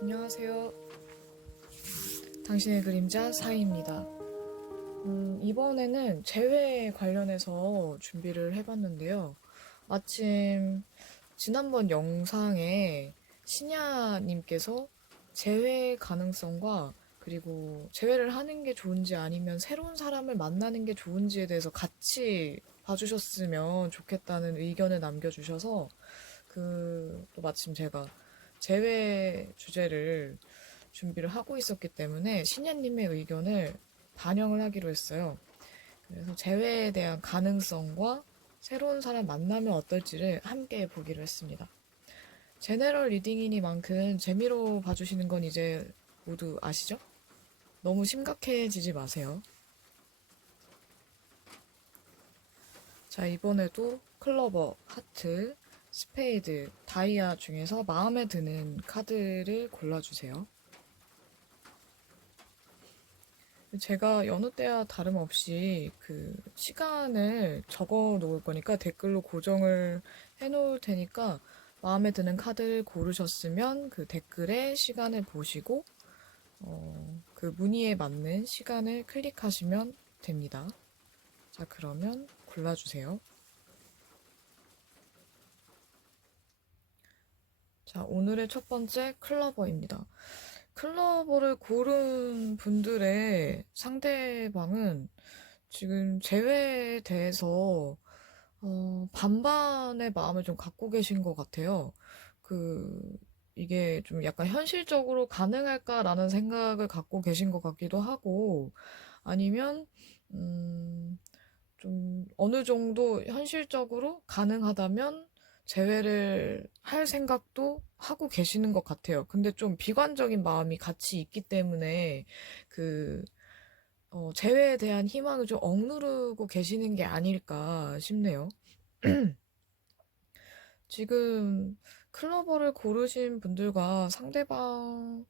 안녕하세요. 당신의 그림자 사이입니다. 이번에는 재회 관련해서 준비를 해봤는데요. 마침 지난번 영상에 신야님께서 재회 가능성과 그리고 재회를 하는 게 좋은지 아니면 새로운 사람을 만나는 게 좋은지에 대해서 같이 봐주셨으면 좋겠다는 의견을 남겨주셔서 또 마침 제가 재회 주제를 준비를 하고 있었기 때문에 신야님의 의견을 반영을 하기로 했어요. 그래서 재회에 대한 가능성과 새로운 사람 만나면 어떨지를 함께 보기로 했습니다. 제너럴 리딩이니만큼 재미로 봐주시는 건 이제 모두 아시죠? 너무 심각해지지 마세요. 자, 이번에도 클로버, 하트, 스페이드, 다이아 중에서 마음에 드는 카드를 골라주세요. 제가 여느 때와 다름없이 그 시간을 적어 놓을 거니까 댓글로 고정을 해 놓을 테니까 마음에 드는 카드를 고르셨으면 그 댓글에 시간을 보시고 그 문의에 맞는 시간을 클릭하시면 됩니다. 자, 그러면 골라주세요. 자, 오늘의 첫 번째 클러버입니다. 클러버를 고른 분들의 상대방은 지금 재회에 대해서 반반의 마음을 좀 갖고 계신 것 같아요. 이게 좀 약간 현실적으로 가능할까라는 생각을 갖고 계신 것 같기도 하고, 아니면, 좀 어느 정도 현실적으로 가능하다면 재회를 할 생각도 하고 계시는 것 같아요. 근데 좀 비관적인 마음이 같이 있기 때문에 그 재회에 대한 희망을 좀 억누르고 계시는 게 아닐까 싶네요. 지금 클로버를 고르신 분들과 상대방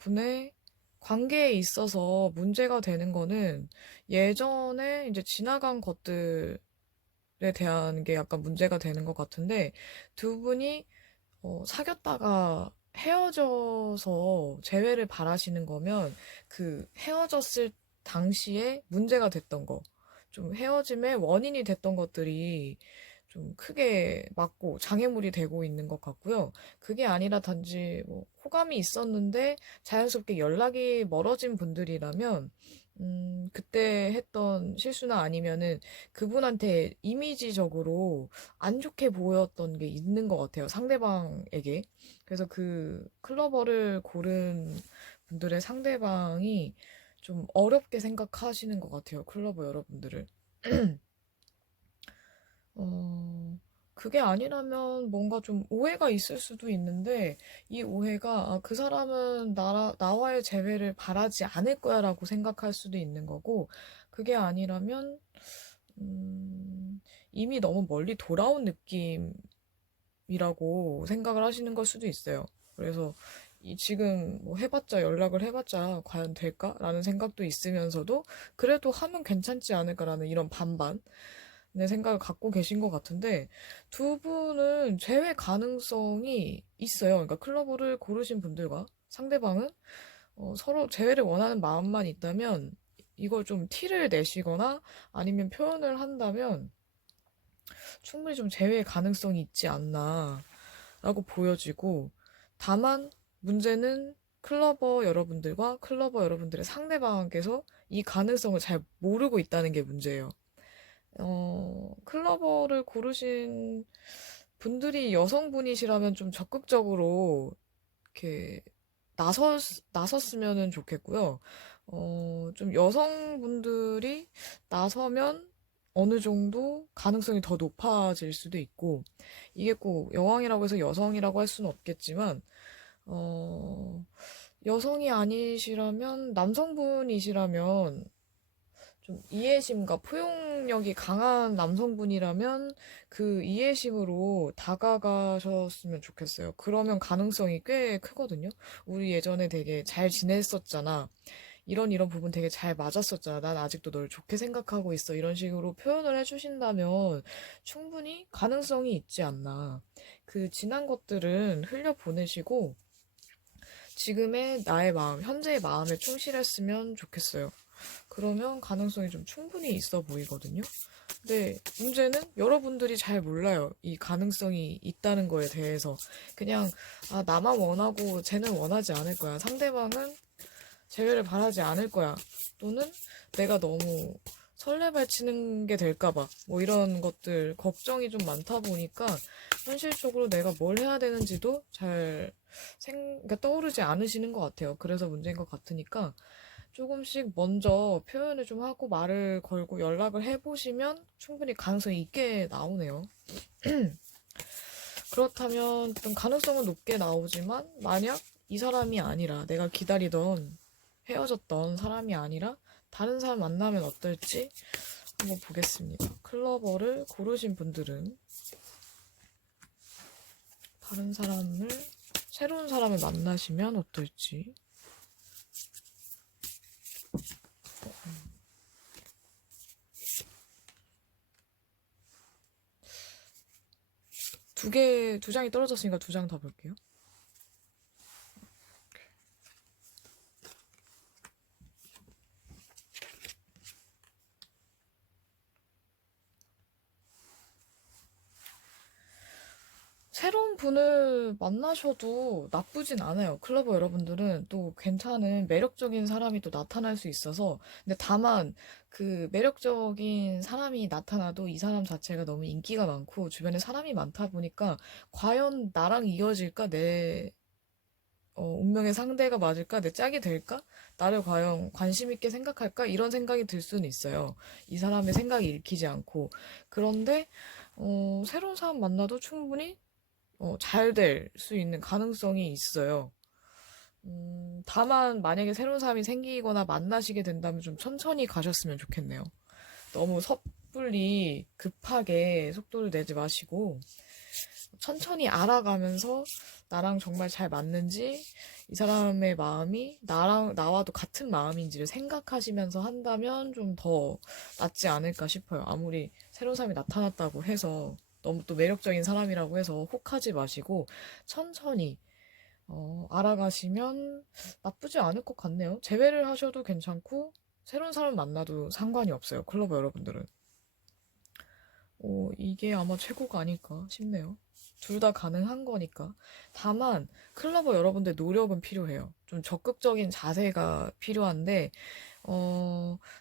분의 관계에 있어서 문제가 되는 거는 예전에 이제 지나간 것들에 대한 게 약간 문제가 되는 것 같은데 두 분이 사귀었다가 헤어져서 재회를 바라시는 거면 그 헤어졌을 당시에 문제가 됐던 거, 좀 헤어짐의 원인이 됐던 것들이 좀 크게 맞고 장애물이 되고 있는 것 같고요. 그게 아니라 단지 뭐 호감이 있었는데 자연스럽게 연락이 멀어진 분들이라면 그때 했던 실수나 아니면은 그분한테 이미지적으로 안 좋게 보였던 게 있는 것 같아요. 상대방에게. 그래서 그 클로버를 고른 분들의 상대방이 좀 어렵게 생각하시는 것 같아요. 클로버 여러분들을. 어, 그게 아니라면 뭔가 좀 오해가 있을 수도 있는데, 이 오해가, 그 사람은 나와의 재회를 바라지 않을 거야 라고 생각할 수도 있는 거고, 그게 아니라면, 이미 너무 멀리 돌아온 느낌이라고 생각을 하시는 걸 수도 있어요. 그래서, 지금 뭐 해봤자 연락을 해봤자 과연 될까라는 생각도 있으면서도 그래도 하면 괜찮지 않을까라는 이런 반반 생각을 갖고 계신 것 같은데 두 분은 재회 가능성이 있어요. 그러니까 클러브를 고르신 분들과 상대방은 서로 재회를 원하는 마음만 있다면 이걸 좀 티를 내시거나 아니면 표현을 한다면 충분히 좀 재회 가능성이 있지 않나라고 보여지고 다만 문제는 클러버 여러분들과 클러버 여러분들의 상대방께서 이 가능성을 잘 모르고 있다는 게 문제예요. 클러버를 고르신 분들이 여성분이시라면 좀 적극적으로 이렇게 나섰으면 좋겠고요. 좀 여성분들이 나서면 어느 정도 가능성이 더 높아질 수도 있고, 이게 꼭 여왕이라고 해서 여성이라고 할 수는 없겠지만, 어, 여성이 아니시라면, 남성분이시라면, 좀 이해심과 포용력이 강한 남성분이라면 그 이해심으로 다가가셨으면 좋겠어요. 그러면 가능성이 꽤 크거든요. 우리 예전에 되게 잘 지냈었잖아. 이런 이런 부분 되게 잘 맞았었잖아. 난 아직도 널 좋게 생각하고 있어. 이런 식으로 표현을 해주신다면 충분히 가능성이 있지 않나. 그 지난 것들은 흘려보내시고 지금의 나의 마음, 현재의 마음에 충실했으면 좋겠어요. 그러면 가능성이 좀 충분히 있어 보이거든요. 근데 문제는 여러분들이 잘 몰라요. 이 가능성이 있다는 거에 대해서. 그냥, 아, 나만 원하고 쟤는 원하지 않을 거야. 상대방은 재회를 바라지 않을 거야. 또는 내가 너무 설레발치는 게 될까봐. 뭐 이런 것들, 걱정이 좀 많다 보니까 현실적으로 내가 뭘 해야 되는지도 잘 그러니까 떠오르지 않으시는 것 같아요. 그래서 문제인 것 같으니까 조금씩 먼저 표현을 좀 하고 말을 걸고 연락을 해보시면 충분히 가능성이 있게 나오네요. 그렇다면 좀 가능성은 높게 나오지만 만약 이 사람이 아니라 내가 기다리던 헤어졌던 사람이 아니라 다른 사람 만나면 어떨지 한번 보겠습니다. 클로버를 고르신 분들은 다른 사람을 새로운 사람을 만나시면 어떨지. 두 장이 떨어졌으니까 두 장 더 볼게요. 새로운 분을 만나셔도 나쁘진 않아요. 클로버 여러분들은 또 괜찮은 매력적인 사람이 또 나타날 수 있어서. 근데 다만 그 매력적인 사람이 나타나도 이 사람 자체가 너무 인기가 많고 주변에 사람이 많다 보니까 과연 나랑 이어질까? 내 운명의 상대가 맞을까? 내 짝이 될까? 나를 과연 관심 있게 생각할까? 이런 생각이 들 수는 있어요. 이 사람의 생각이 읽히지 않고. 그런데 새로운 사람 만나도 충분히 잘 될 수 있는 가능성이 있어요. 다만 만약에 새로운 사람이 생기거나 만나시게 된다면 좀 천천히 가셨으면 좋겠네요. 너무 섣불리 급하게 속도를 내지 마시고 천천히 알아가면서 나랑 정말 잘 맞는지 이 사람의 마음이 나와도 같은 마음인지를 생각하시면서 한다면 좀 더 낫지 않을까 싶어요. 아무리 새로운 사람이 나타났다고 해서 너무 또 매력적인 사람이라고 해서 혹하지 마시고 천천히 알아가시면 나쁘지 않을 것 같네요. 재회를 하셔도 괜찮고 새로운 사람 만나도 상관이 없어요. 클로버 여러분들은. 이게 아마 최고가 아닐까 싶네요. 둘 다 가능한 거니까. 다만 클로버 여러분들 노력은 필요해요. 좀 적극적인 자세가 필요한데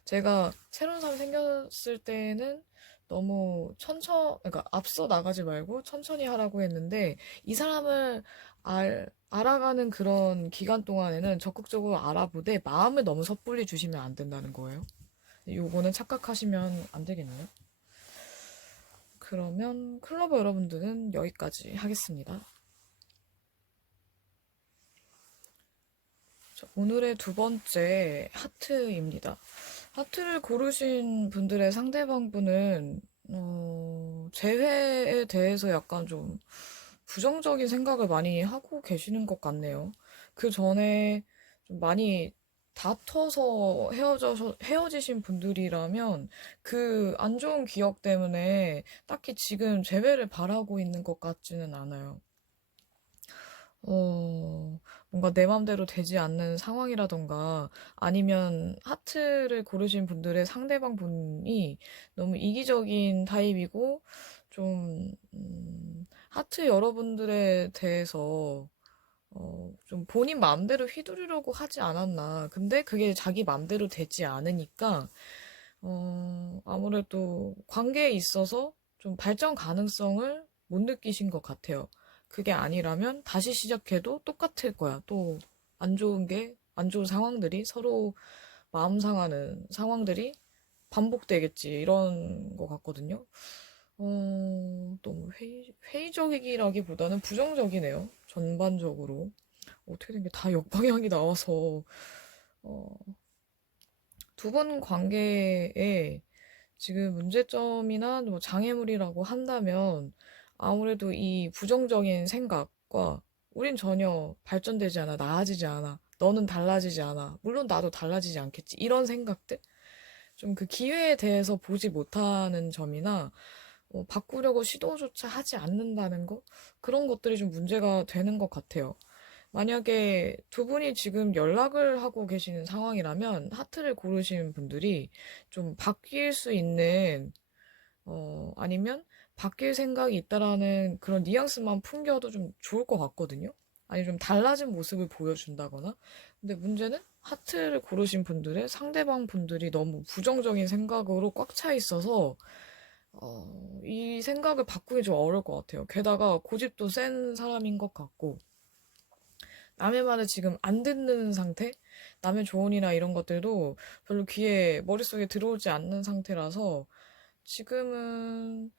제가 새로운 사람이 생겼을 때는 너무 그러니까 앞서 나가지 말고 천천히 하라고 했는데, 이 사람을 알아가는 그런 기간 동안에는 적극적으로 알아보되 마음을 너무 섣불리 주시면 안 된다는 거예요. 요거는 착각하시면 안 되겠네요. 그러면 클로버 여러분들은 여기까지 하겠습니다. 자, 오늘의 두 번째 하트입니다. 하트를 고르신 분들의 상대방분은 재회에 대해서 약간 좀 부정적인 생각을 많이 하고 계시는 것 같네요. 그 전에 좀 많이 다퉈서 헤어지신 분들이라면 그 안 좋은 기억 때문에 딱히 지금 재회를 바라고 있는 것 같지는 않아요. 뭔가 내 맘대로 되지 않는 상황이라던가 아니면 하트를 고르신 분들의 상대방 분이 너무 이기적인 타입이고 좀, 하트 여러분들에 대해서 좀 본인 마음대로 휘두르려고 하지 않았나. 근데 그게 자기 마음대로 되지 않으니까, 아무래도 관계에 있어서 좀 발전 가능성을 못 느끼신 것 같아요. 그게 아니라면 다시 시작해도 똑같을 거야. 또 안 좋은 상황들이 서로 마음 상하는 상황들이 반복되겠지. 이런 것 같거든요. 너무 회의적이라기보다는 부정적이네요. 전반적으로. 어떻게 된 게 다 역방향이 나와서, 어, 두 분 관계에 지금 문제점이나 뭐 장애물이라고 한다면 아무래도 이 부정적인 생각과 우린 전혀 발전되지 않아, 나아지지 않아, 너는 달라지지 않아. 물론 나도 달라지지 않겠지. 이런 생각들? 좀 그 기회에 대해서 보지 못하는 점이나 바꾸려고 시도조차 하지 않는다는 거? 그런 것들이 좀 문제가 되는 것 같아요. 만약에 두 분이 지금 연락을 하고 계시는 상황이라면 하트를 고르신 분들이 좀 바뀔 수 있는, 아니면 바뀔 생각이 있다라는 그런 뉘앙스만 풍겨도 좀 좋을 것 같거든요. 아니, 좀 달라진 모습을 보여준다거나. 근데 문제는 하트를 고르신 분들의 상대방 분들이 너무 부정적인 생각으로 꽉 차 있어서, 이 생각을 바꾸기 좀 어려울 것 같아요. 게다가 고집도 센 사람인 것 같고, 남의 말을 지금 안 듣는 상태? 남의 조언이나 이런 것들도 별로 귀에, 머릿속에 들어오지 않는 상태라서 지금은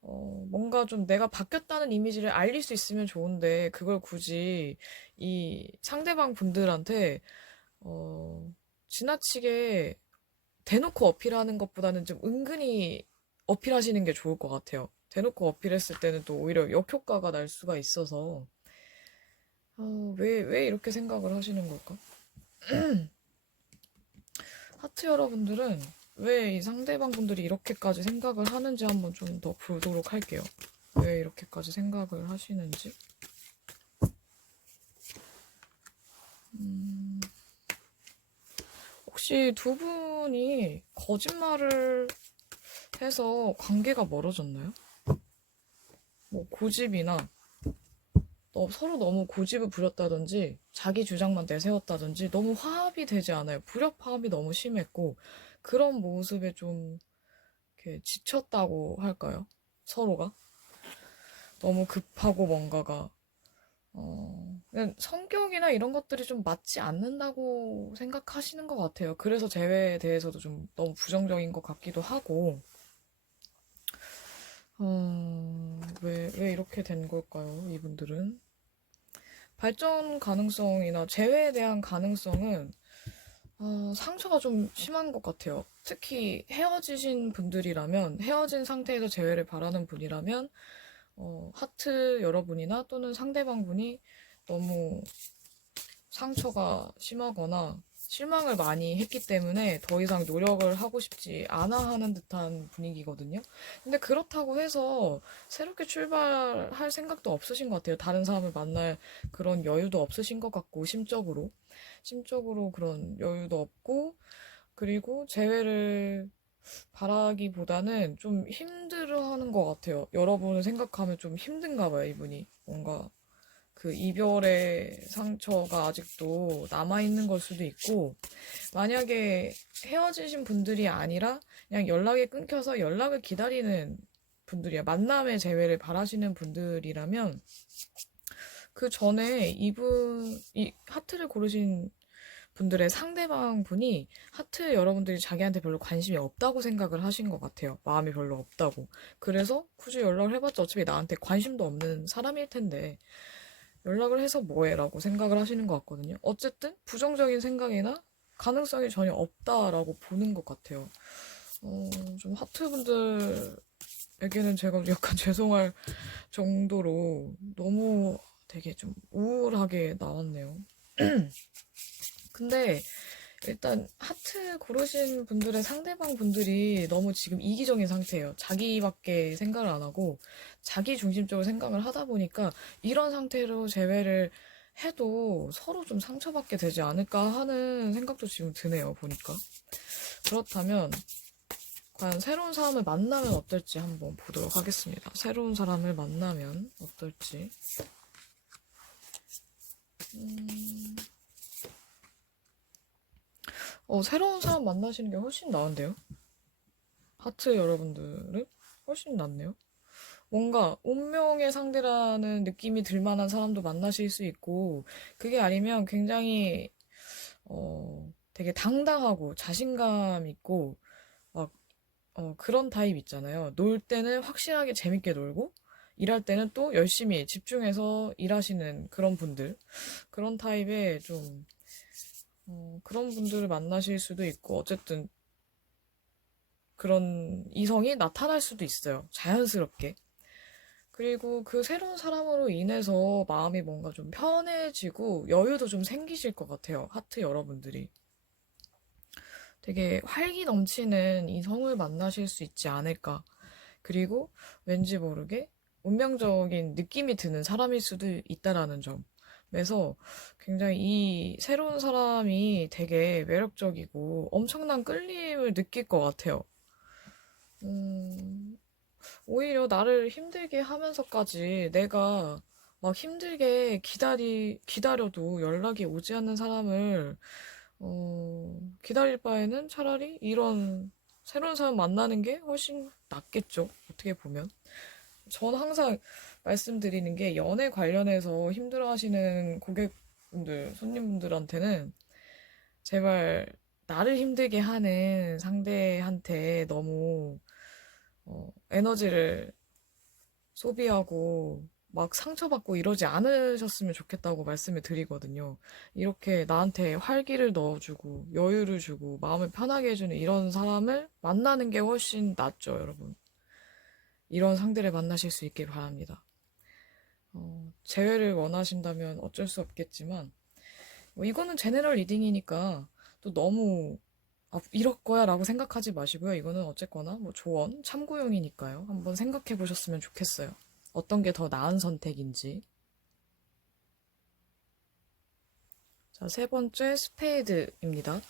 뭔가 좀 내가 바뀌었다는 이미지를 알릴 수 있으면 좋은데 그걸 굳이 이 상대방 분들한테 어, 지나치게 대놓고 어필하는 것보다는 좀 은근히 어필하시는 게 좋을 것 같아요. 대놓고 어필했을 때는 또 오히려 역효과가 날 수가 있어서 왜 이렇게 생각을 하시는 걸까? 하트 여러분들은 왜 이 상대방 분들이 이렇게까지 생각을 하는지 한번 좀 더 보도록 할게요. 왜 이렇게까지 생각을 하시는지. 음, 혹시 두 분이 거짓말을 해서 관계가 멀어졌나요? 뭐 고집이나 서로 너무 고집을 부렸다든지 자기 주장만 내세웠다든지 너무 화합이 되지 않아요. 불협화음이 너무 심했고 그런 모습에 좀 이렇게 지쳤다고 할까요? 서로가 너무 급하고 뭔가가 그냥 성격이나 이런 것들이 좀 맞지 않는다고 생각하시는 것 같아요. 그래서 재회에 대해서도 좀 너무 부정적인 것 같기도 하고 왜 이렇게 된 걸까요? 이분들은 발전 가능성이나 재회에 대한 가능성은 상처가 좀 심한 것 같아요. 특히 헤어지신 분들이라면, 헤어진 상태에서 재회를 바라는 분이라면, 하트 여러분이나 또는 상대방 분이 너무 상처가 심하거나 실망을 많이 했기 때문에 더 이상 노력을 하고 싶지 않아 하는 듯한 분위기거든요. 근데 그렇다고 해서 새롭게 출발할 생각도 없으신 것 같아요. 다른 사람을 만날 그런 여유도 없으신 것 같고, 심적으로 그런 여유도 없고, 그리고 재회를 바라기보다는 좀 힘들어하는 것 같아요. 여러분을 생각하면 좀 힘든가 봐요, 이분이. 뭔가 그 이별의 상처가 아직도 남아있는 걸 수도 있고, 만약에 헤어지신 분들이 아니라 그냥 연락이 끊겨서 연락을 기다리는 분들이야. 만남의 재회를 바라시는 분들이라면, 그 전에 이 하트를 고르신 분들의 상대방 분이 하트 여러분들이 자기한테 별로 관심이 없다고 생각을 하신 것 같아요. 마음이 별로 없다고. 그래서 굳이 연락을 해봤자 어차피 나한테 관심도 없는 사람일 텐데, 연락을 해서 뭐해? 라고 생각을 하시는 것 같거든요. 어쨌든 부정적인 생각이나 가능성이 전혀 없다라고 보는 것 같아요. 좀 하트분들에게는 제가 약간 죄송할 정도로 너무 되게 좀 우울하게 나왔네요. 근데 일단 하트 고르신 분들의 상대방 분들이 너무 지금 이기적인 상태예요. 자기밖에 생각을 안 하고 자기 중심적으로 생각을 하다 보니까 이런 상태로 재회를 해도 서로 좀 상처받게 되지 않을까 하는 생각도 지금 드네요, 보니까. 그렇다면 과연 새로운 사람을 만나면 어떨지 한번 보도록 하겠습니다. 새로운 사람을 만나면 어떨지. 새로운 사람 만나시는 게 훨씬 나은데요? 하트 여러분들은 훨씬 낫네요. 뭔가 운명의 상대라는 느낌이 들 만한 사람도 만나실 수 있고, 그게 아니면 굉장히, 되게 당당하고 자신감 있고, 막, 그런 타입 있잖아요. 놀 때는 확실하게 재밌게 놀고, 일할 때는 또 열심히 집중해서 일하시는 그런 분들. 그런 타입의 좀, 그런 분들을 만나실 수도 있고, 어쨌든 그런 이성이 나타날 수도 있어요. 자연스럽게. 그리고 그 새로운 사람으로 인해서 마음이 뭔가 좀 편해지고 여유도 좀 생기실 것 같아요. 하트 여러분들이. 되게 활기 넘치는 이성을 만나실 수 있지 않을까. 그리고 왠지 모르게 운명적인 느낌이 드는 사람일 수도 있다라는 점. 그래서 굉장히 이 새로운 사람이 되게 매력적이고 엄청난 끌림을 느낄 것 같아요. 음, 오히려 나를 힘들게 하면서까지 내가 막 힘들게 기다려도 연락이 오지 않는 사람을, 기다릴 바에는 차라리 이런 새로운 사람 만나는 게 훨씬 낫겠죠. 어떻게 보면. 전 항상 말씀드리는 게 연애 관련해서 힘들어하시는 고객분들, 손님분들한테는 제발 나를 힘들게 하는 상대한테 너무 에너지를 소비하고 막 상처받고 이러지 않으셨으면 좋겠다고 말씀을 드리거든요. 이렇게 나한테 활기를 넣어주고 여유를 주고 마음을 편하게 해주는 이런 사람을 만나는 게 훨씬 낫죠, 여러분. 이런 상대를 만나실 수 있길 바랍니다. 재회를 원하신다면 어쩔 수 없겠지만, 뭐 이거는 제네럴 리딩이니까 또 너무 이럴 거야 라고 생각하지 마시고요. 이거는 어쨌거나 뭐 조언, 참고용이니까요. 한번 생각해 보셨으면 좋겠어요. 어떤 게 더 나은 선택인지. 자, 세 번째 스페이드입니다.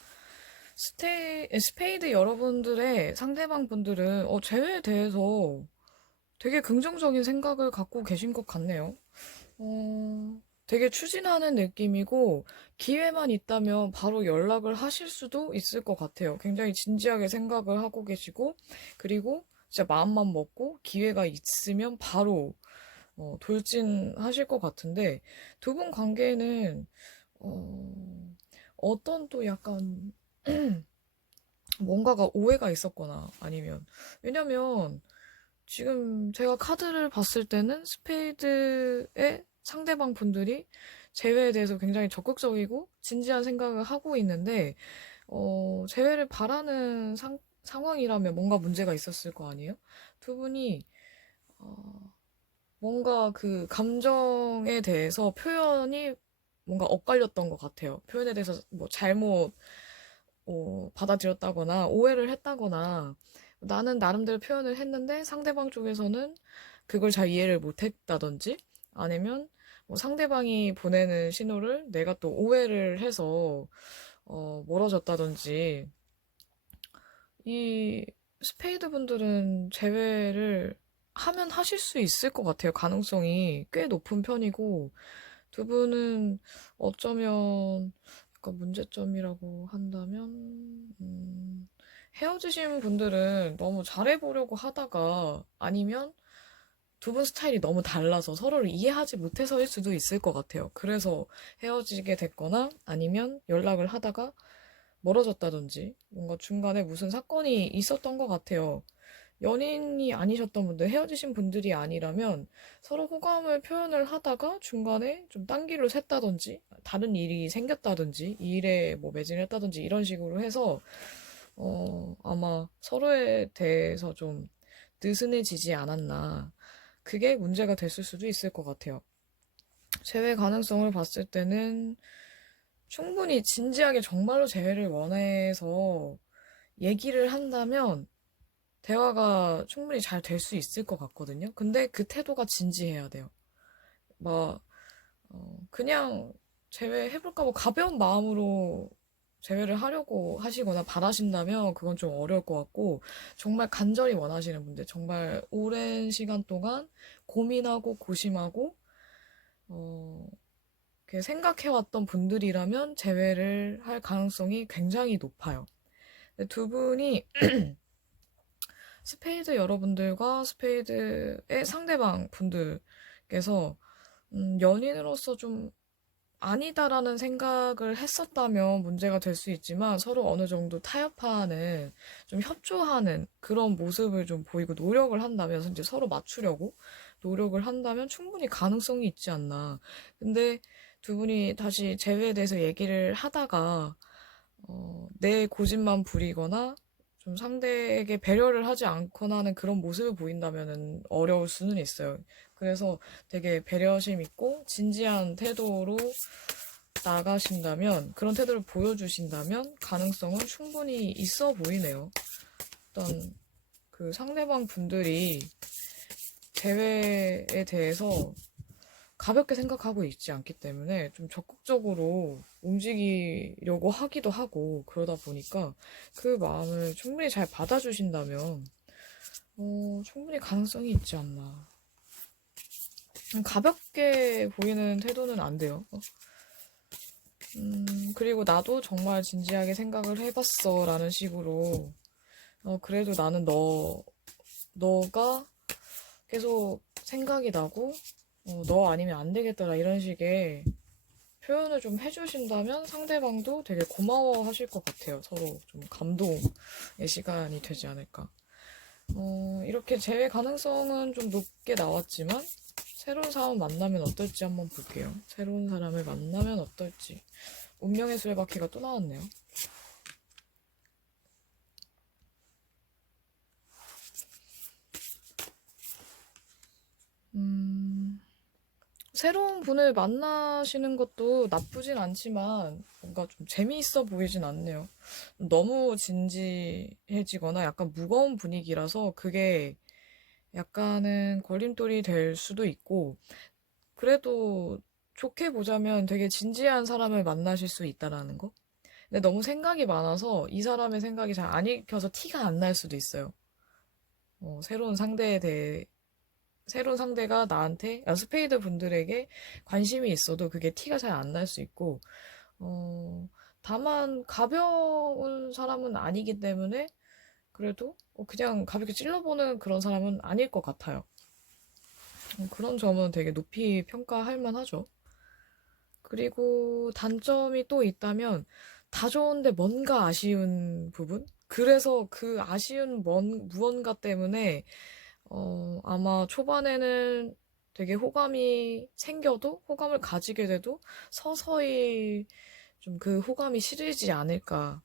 스페이드 여러분들의 상대방 분들은 재회에 대해서 되게 긍정적인 생각을 갖고 계신 것 같네요. 되게 추진하는 느낌이고, 기회만 있다면 바로 연락을 하실 수도 있을 것 같아요. 굉장히 진지하게 생각을 하고 계시고, 그리고 진짜 마음만 먹고 기회가 있으면 바로 돌진하실 것 같은데, 두 분 관계에는 어떤 또 약간 뭔가가 오해가 있었거나 아니면, 왜냐면 지금 제가 카드를 봤을 때는 스페이드의 상대방 분들이 재회에 대해서 굉장히 적극적이고 진지한 생각을 하고 있는데, 재회를 바라는 상황이라면 뭔가 문제가 있었을 거 아니에요? 두 분이, 뭔가 그 감정에 대해서 표현이 뭔가 엇갈렸던 것 같아요. 표현에 대해서 뭐 잘못 받아들였다거나 오해를 했다거나 나는 나름대로 표현을 했는데 상대방 쪽에서는 그걸 잘 이해를 못했다든지 아니면 뭐 상대방이 보내는 신호를 내가 또 오해를 해서 멀어졌다든지 이 스페이드 분들은 제외를 하면 하실 수 있을 것 같아요. 가능성이 꽤 높은 편이고 두 분은 어쩌면 약간 문제점이라고 한다면 헤어지신 분들은 너무 잘해보려고 하다가 아니면 두 분 스타일이 너무 달라서 서로를 이해하지 못해서일 수도 있을 것 같아요. 그래서 헤어지게 됐거나 아니면 연락을 하다가 멀어졌다든지 뭔가 중간에 무슨 사건이 있었던 것 같아요. 연인이 아니셨던 분들, 헤어지신 분들이 아니라면 서로 호감을 표현을 하다가 중간에 좀 딴 길로 샜다든지 다른 일이 생겼다든지 이 일에 뭐 매진을 했다든지 이런 식으로 해서 아마 서로에 대해서 좀 느슨해지지 않았나. 그게 문제가 됐을 수도 있을 것 같아요. 재회 가능성을 봤을 때는 충분히 진지하게 정말로 재회를 원해서 얘기를 한다면 대화가 충분히 잘 될 수 있을 것 같거든요. 근데 그 태도가 진지해야 돼요. 막, 그냥 제외해볼까 뭐 가벼운 마음으로 제외를 하려고 하시거나 바라신다면 그건 좀 어려울 것 같고, 정말 간절히 원하시는 분들, 정말 오랜 시간 동안 고민하고 고심하고, 어, 이렇게 생각해왔던 분들이라면 제외를 할 가능성이 굉장히 높아요. 근데 두 분이 스페이드 여러분들과 스페이드의 상대방 분들께서 연인으로서 좀 아니다라는 생각을 했었다면 문제가 될 수 있지만 서로 어느 정도 타협하는 좀 협조하는 그런 모습을 좀 보이고 노력을 한다면 이제 서로 맞추려고 노력을 한다면 충분히 가능성이 있지 않나. 근데 두 분이 다시 재회에 대해서 얘기를 하다가 내 고집만 부리거나 좀 상대에게 배려를 하지 않거나 하는 그런 모습을 보인다면은 어려울 수는 있어요. 그래서 되게 배려심 있고 진지한 태도로 나가신다면, 그런 태도를 보여주신다면 가능성은 충분히 있어 보이네요. 어떤 그 상대방 분들이 재회에 대해서 가볍게 생각하고 있지 않기 때문에 좀 적극적으로 움직이려고 하기도 하고, 그러다 보니까 그 마음을 충분히 잘 받아주신다면 충분히 가능성이 있지 않나. 가볍게 보이는 태도는 안 돼요. 그리고 나도 정말 진지하게 생각을 해봤어 라는 식으로, 그래도 나는 너가 계속 생각이 나고, 너 아니면 안 되겠더라 이런 식의 표현을 좀 해주신다면 상대방도 되게 고마워하실 것 같아요. 서로 좀 감동의 시간이 되지 않을까. 이렇게 재회 가능성은 좀 높게 나왔지만 새로운 사람 만나면 어떨지 한번 볼게요. 새로운 사람을 만나면 어떨지. 운명의 수레바퀴가 또 나왔네요. 새로운 분을 만나시는 것도 나쁘진 않지만 뭔가 좀 재미있어 보이진 않네요. 너무 진지해지거나 약간 무거운 분위기라서 그게 약간은 걸림돌이 될 수도 있고, 그래도 좋게 보자면 되게 진지한 사람을 만나실 수 있다라는 거? 근데 너무 생각이 많아서 이 사람의 생각이 잘 안 읽혀서 티가 안 날 수도 있어요. 어, 새로운 상대에 대해 새로운 상대가 나한테, 스페이드 분들에게 관심이 있어도 그게 티가 잘 안 날 수 있고, 어, 다만 가벼운 사람은 아니기 때문에 그래도 그냥 가볍게 찔러보는 그런 사람은 아닐 것 같아요. 그런 점은 되게 높이 평가할 만하죠. 그리고 단점이 또 있다면 다 좋은데 뭔가 아쉬운 부분? 그래서 그 아쉬운 무언가 때문에 아마 초반에는 되게 호감이 생겨도, 호감을 가지게 돼도 서서히 좀 그 호감이 싫어지지 않을까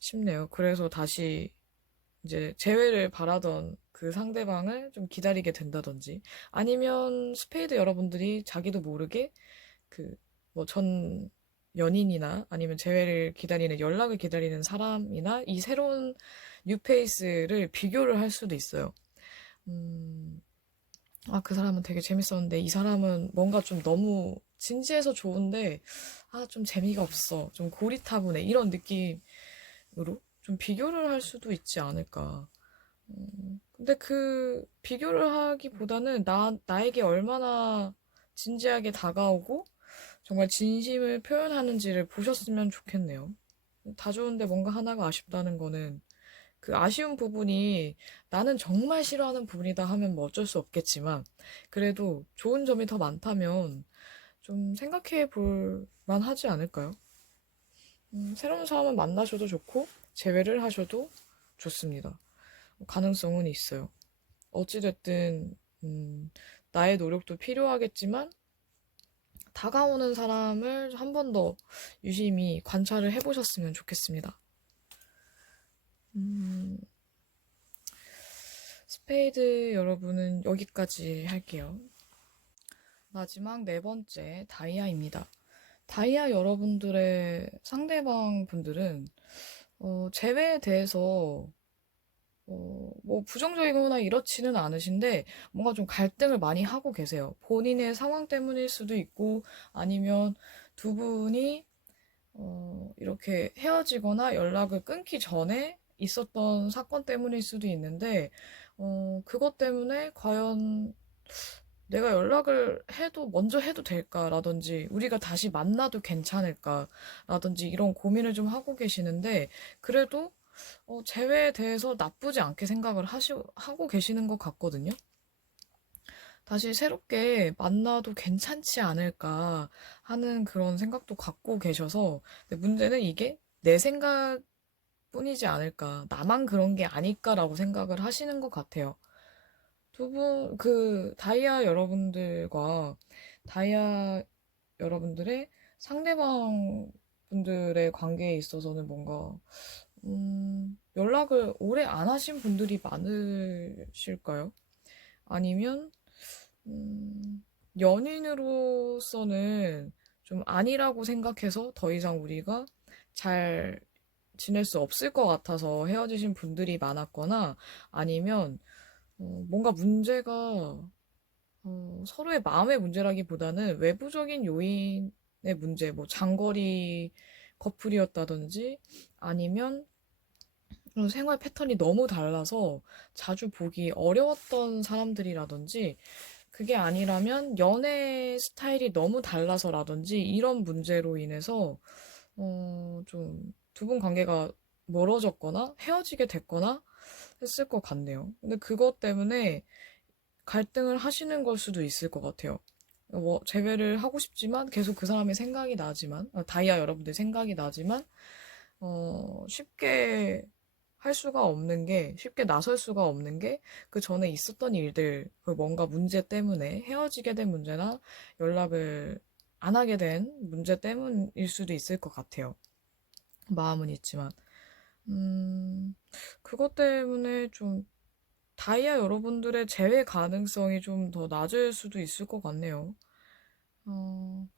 싶네요. 그래서 다시 이제 재회를 바라던 그 상대방을 좀 기다리게 된다든지, 아니면 스페이드 여러분들이 자기도 모르게 그 뭐 전 연인이나 아니면 재회를 기다리는, 연락을 기다리는 사람이나 이 새로운 뉴페이스를 비교를 할 수도 있어요. 음, 그 사람은 되게 재밌었는데 이 사람은 뭔가 좀 너무 진지해서 좋은데 좀 재미가 없어, 좀 고리타분해, 이런 느낌으로 좀 비교를 할 수도 있지 않을까. 근데 그 비교를 하기보다는 나에게 얼마나 진지하게 다가오고 정말 진심을 표현하는지를 보셨으면 좋겠네요. 다 좋은데 뭔가 하나가 아쉽다는 거는, 그 아쉬운 부분이 나는 정말 싫어하는 부분이다 하면 뭐 어쩔 수 없겠지만, 그래도 좋은 점이 더 많다면 좀 생각해 볼 만하지 않을까요? 새로운 사람을 만나셔도 좋고 재회를 하셔도 좋습니다. 가능성은 있어요. 어찌됐든 나의 노력도 필요하겠지만 다가오는 사람을 한 번 더 유심히 관찰을 해보셨으면 좋겠습니다. 음, 스페이드 여러분은 여기까지 할게요. 마지막 네 번째, 다이아입니다. 다이아 여러분들의 상대방 분들은 재회에 대해서 뭐 부정적이거나 이렇지는 않으신데 뭔가 좀 갈등을 많이 하고 계세요. 본인의 상황 때문일 수도 있고, 아니면 두 분이 이렇게 헤어지거나 연락을 끊기 전에 있었던 사건 때문일 수도 있는데, 그것 때문에 과연 내가 연락을 먼저 해도 될까라든지, 우리가 다시 만나도 괜찮을까라든지, 이런 고민을 좀 하고 계시는데, 그래도, 재회에 대해서 나쁘지 않게 생각을 하고 계시는 것 같거든요. 다시 새롭게 만나도 괜찮지 않을까 하는 그런 생각도 갖고 계셔서, 근데 문제는 이게 내 생각뿐이지 않을까, 나만 그런 게 아닐까라고 생각을 하시는 것 같아요. 다이아 여러분들과 다이아 여러분들의 상대방 분들의 관계에 있어서는 뭔가, 연락을 오래 안 하신 분들이 많으실까요? 아니면, 음, 연인으로서는 좀 아니라고 생각해서 더 이상 우리가 잘 지낼 수 없을 것 같아서 헤어지신 분들이 많았거나 아니면 뭔가 문제가 서로의 마음의 문제라기보다는 외부적인 요인의 문제, 뭐 장거리 커플이었다든지 아니면 생활 패턴이 너무 달라서 자주 보기 어려웠던 사람들이라든지 그게 아니라면 연애 스타일이 너무 달라서라든지 이런 문제로 인해서 좀 두 분 관계가 멀어졌거나 헤어지게 됐거나 했을 것 같네요. 근데 그것 때문에 갈등을 하시는 걸 수도 있을 것 같아요. 뭐 재회를 하고 싶지만 계속 그 사람의 생각이 나지만 다이아 여러분들 생각이 나지만 쉽게 할 수가 없는 게 쉽게 나설 수가 없는 게 그 전에 있었던 일들 그 뭔가 문제 때문에 헤어지게 된 문제나 연락을 안 하게 된 문제 때문일 수도 있을 것 같아요. 마음은 있지만 음 그것 때문에 좀 다이아 여러분들의 재회 가능성이 좀 더 낮을 수도 있을 것 같네요. 어,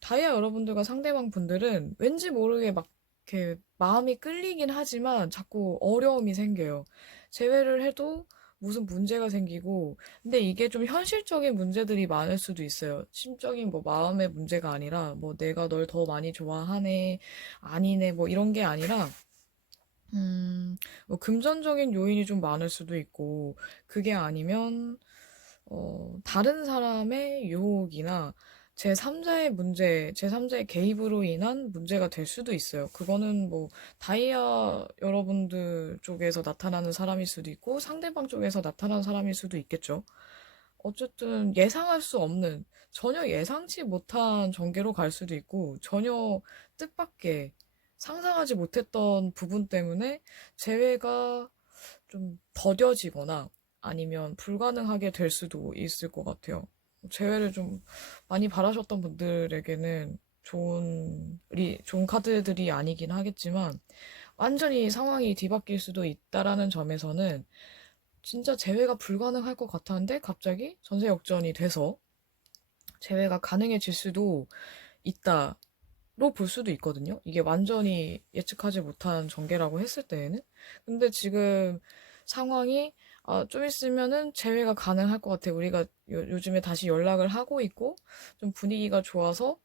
다이아 여러분들과 상대방 분들은 왠지 모르게 막 이렇게 마음이 끌리긴 하지만 자꾸 어려움이 생겨요. 재회를 해도 무슨 문제가 생기고, 근데 이게 좀 현실적인 문제들이 많을 수도 있어요. 심적인 뭐 마음의 문제가 아니라 뭐 내가 널 더 많이 좋아하네, 아니네, 뭐 이런 게 아니라 뭐 금전적인 요인이 좀 많을 수도 있고, 그게 아니면, 다른 사람의 유혹이나 제3자의 문제, 제3자의 개입으로 인한 문제가 될 수도 있어요. 그거는 뭐, 다이아 여러분들 쪽에서 나타나는 사람일 수도 있고, 상대방 쪽에서 나타나는 사람일 수도 있겠죠. 어쨌든 예상할 수 없는, 전혀 예상치 못한 전개로 갈 수도 있고, 전혀 뜻밖의 상상하지 못했던 부분 때문에 재회가 좀 더뎌지거나 아니면 불가능하게 될 수도 있을 것 같아요. 재회를 좀 많이 바라셨던 분들에게는 좋은 카드들이 아니긴 하겠지만, 완전히 상황이 뒤바뀔 수도 있다라는 점에서는 진짜 재회가 불가능할 것 같았는데 갑자기 전세 역전이 돼서 재회가 가능해질 수도 있다로 볼 수도 있거든요. 이게 완전히 예측하지 못한 전개라고 했을 때에는. 근데 지금 상황이 좀 있으면은 재회가 가능할 것 같아. 우리가 요즘에 다시 연락을 하고 있고 좀 분위기가 좋아서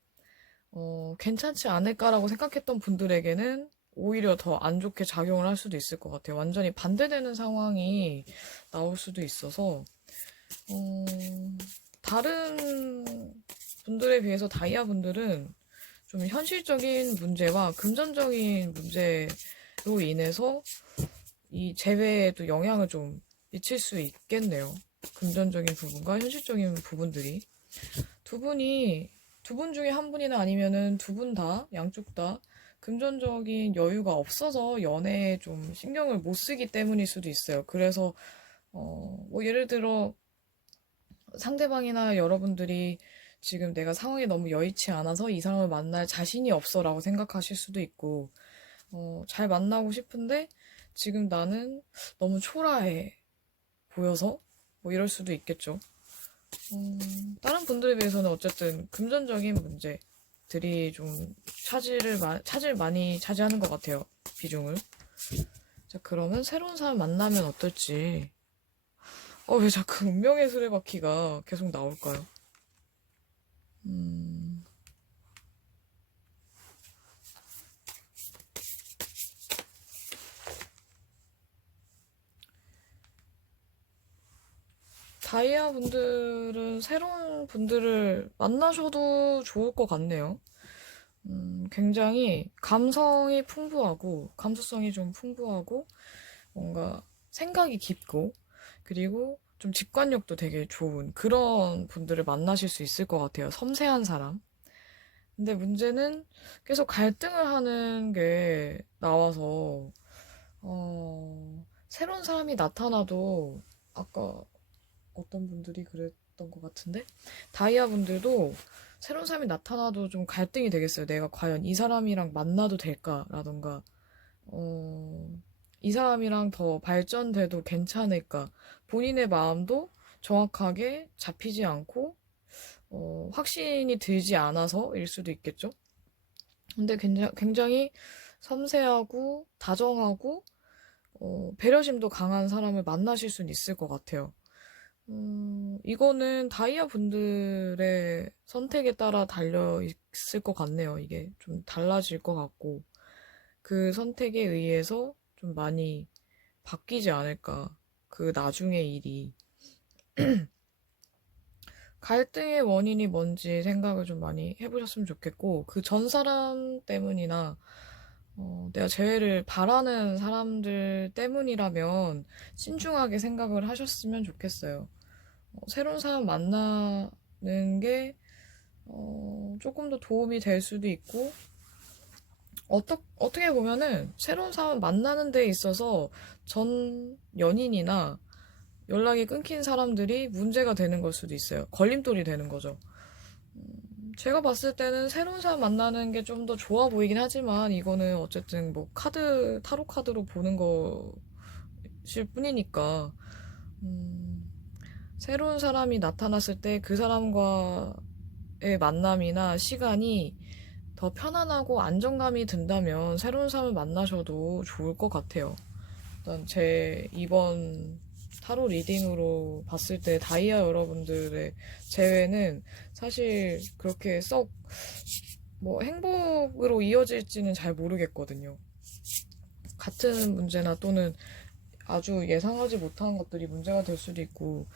괜찮지 않을까라고 생각했던 분들에게는 오히려 더 안 좋게 작용을 할 수도 있을 것 같아요. 완전히 반대되는 상황이 나올 수도 있어서 어, 다른 분들에 비해서 다이아 분들은 좀 현실적인 문제와 금전적인 문제로 인해서 이 재회에도 영향을 좀 미칠 수 있겠네요. 금전적인 부분과 현실적인 부분들이. 두 분이, 두 분 중에 한 분이나 아니면은 두 분 다, 양쪽 다 금전적인 여유가 없어서 연애에 좀 신경을 못 쓰기 때문일 수도 있어요. 그래서, 뭐 예를 들어 상대방이나 여러분들이 지금 내가 상황이 너무 여의치 않아서 이 사람을 만날 자신이 없어라고 생각하실 수도 있고, 잘 만나고 싶은데 지금 나는 너무 초라해 보여서 뭐 이럴 수도 있겠죠. 다른 분들에 비해서는 어쨌든 금전적인 문제들이 좀 차지를 많이 차지하는 것 같아요. 비중을. 자, 그러면 새로운 사람 만나면 어떨지. 왜 자꾸 운명의 수레바퀴가 계속 나올까요? 음, 다이아 분들은 새로운 분들을 만나셔도 좋을 것 같네요. 굉장히 감성이 풍부하고, 감수성이 좀 풍부하고, 뭔가 생각이 깊고, 그리고 좀 직관력도 되게 좋은 그런 분들을 만나실 수 있을 것 같아요. 섬세한 사람. 근데 문제는 계속 갈등을 하는 게 나와서, 새로운 사람이 나타나도, 아까 어떤 분들이 그랬던 것 같은데, 다이아 분들도 새로운 사람이 나타나도 좀 갈등이 되겠어요. 내가 과연 이 사람이랑 만나도 될까라던가, 이 사람이랑 더 발전돼도 괜찮을까? 본인의 마음도 정확하게 잡히지 않고 확신이 들지 않아서일 수도 있겠죠. 근데 굉장히 섬세하고 다정하고 배려심도 강한 사람을 만나실 수는 있을 것 같아요. 이거는 다이아 분들의 선택에 따라 달려 있을 것 같네요. 이게 좀 달라질 것 같고, 그 선택에 의해서 좀 많이 바뀌지 않을까. 그 나중의 일이. 갈등의 원인이 뭔지 생각을 좀 많이 해보셨으면 좋겠고, 그 전 사람 때문이나, 내가 재회를 바라는 사람들 때문이라면 신중하게 생각을 하셨으면 좋겠어요. 새로운 사람 만나는 게 조금 더 도움이 될 수도 있고, 어떻게 보면은 새로운 사람 만나는 데 있어서 전 연인이나 연락이 끊긴 사람들이 문제가 되는 걸 수도 있어요. 걸림돌이 되는 거죠. 제가 봤을 때는 새로운 사람 만나는 게 좀 더 좋아 보이긴 하지만 이거는 어쨌든 뭐 타로 카드로 보는 것일 뿐이니까, 새로운 사람이 나타났을 때 그 사람과의 만남이나 시간이 더 편안하고 안정감이 든다면 새로운 사람을 만나셔도 좋을 것 같아요. 일단 제 이번 타로 리딩으로 봤을 때 다이아 여러분들의 재회는 사실 그렇게 썩 뭐 행복으로 이어질지는 잘 모르겠거든요. 같은 문제나 또는 아주 예상하지 못한 것들이 문제가 될 수도 있고,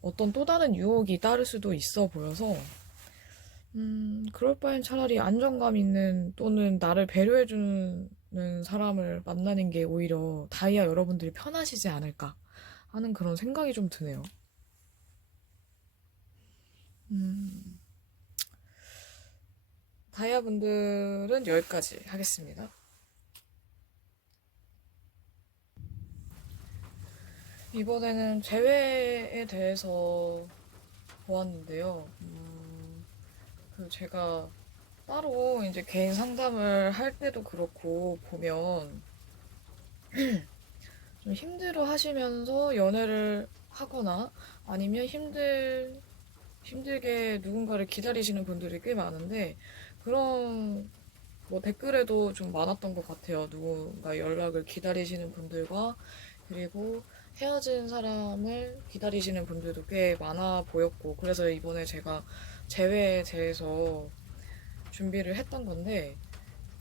어떤 또 다른 유혹이 따를 수도 있어 보여서, 그럴 바엔 차라리 안정감 있는 또는 나를 배려해주는 사람을 만나는 게 오히려 다이아 여러분들이 편하시지 않을까 하는 그런 생각이 좀 드네요. 음, 다이아 분들은 여기까지 하겠습니다. 이번에는 재회에 대해서 보았는데요. 제가 따로 이제 개인 상담을 할 때도 그렇고 보면 좀 힘들어 하시면서 연애를 하거나 아니면 힘들게 누군가를 기다리시는 분들이 꽤 많은데, 그런 뭐 댓글에도 좀 많았던 것 같아요. 누군가 연락을 기다리시는 분들과, 그리고 헤어진 사람을 기다리시는 분들도 꽤 많아 보였고, 그래서 이번에 제가 재회에 대해서 준비를 했던 건데,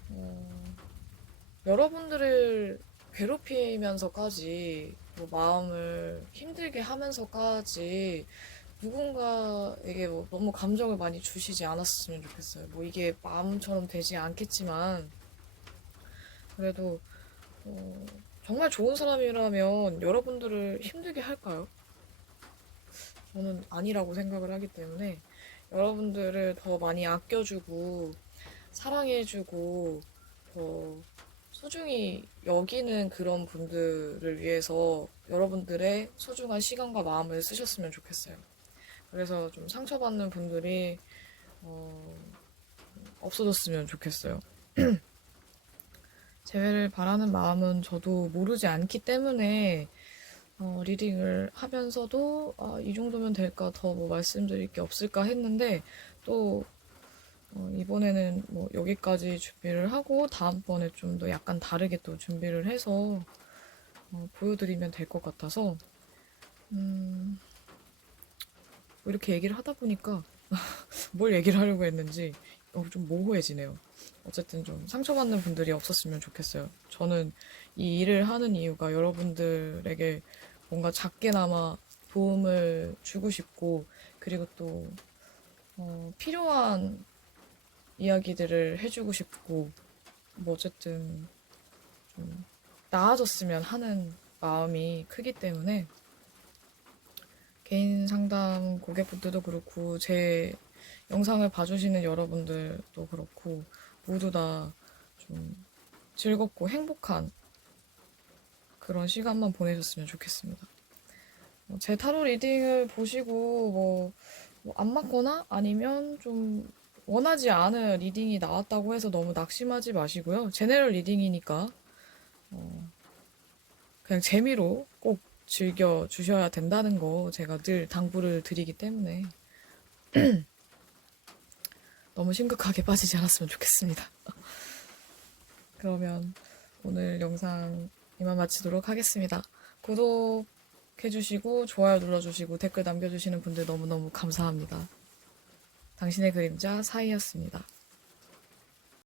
어, 여러분들을 괴롭히면서까지 뭐 마음을 힘들게 하면서까지 누군가에게 뭐 너무 감정을 많이 주시지 않았으면 좋겠어요. 뭐 이게 마음처럼 되지 않겠지만 그래도 어, 정말 좋은 사람이라면 여러분들을 힘들게 할까요? 저는 아니라고 생각을 하기 때문에 여러분들을 더 많이 아껴주고 사랑해주고 더 소중히 여기는 그런 분들을 위해서 여러분들의 소중한 시간과 마음을 쓰셨으면 좋겠어요. 그래서 좀 상처받는 분들이 어, 없어졌으면 좋겠어요. 재회를 바라는 마음은 저도 모르지 않기 때문에 리딩을 하면서도 이 정도면 될까 더 뭐 말씀드릴 게 없을까 했는데, 또 이번에는 뭐 여기까지 준비를 하고 다음번에 좀 더 약간 다르게 또 준비를 해서 보여드리면 될 것 같아서, 음, 뭐 이렇게 얘기를 하다 보니까 뭘 얘기를 하려고 했는지 좀 모호해지네요. 어쨌든 좀 상처받는 분들이 없었으면 좋겠어요. 저는 이 일을 하는 이유가 여러분들에게 뭔가 작게나마 도움을 주고 싶고, 그리고 또 필요한 이야기들을 해주고 싶고, 뭐 어쨌든 좀 나아졌으면 하는 마음이 크기 때문에, 개인 상담 고객분들도 그렇고 제 영상을 봐주시는 여러분들도 그렇고 모두 다 좀 즐겁고 행복한 그런 시간만 보내셨으면 좋겠습니다. 제 타로 리딩을 보시고 뭐안 맞거나 아니면 좀 원하지 않은 리딩이 나왔다고 해서 너무 낙심하지 마시고요. 제네럴 리딩이니까 그냥 재미로 꼭 즐겨 주셔야 된다는 거 제가 늘 당부를 드리기 때문에 너무 심각하게 빠지지 않았으면 좋겠습니다. 그러면 오늘 영상 이만 마치도록 하겠습니다. 구독해주시고 좋아요 눌러주시고 댓글 남겨주시는 분들 너무너무 감사합니다. 당신의 그림자 사이였습니다.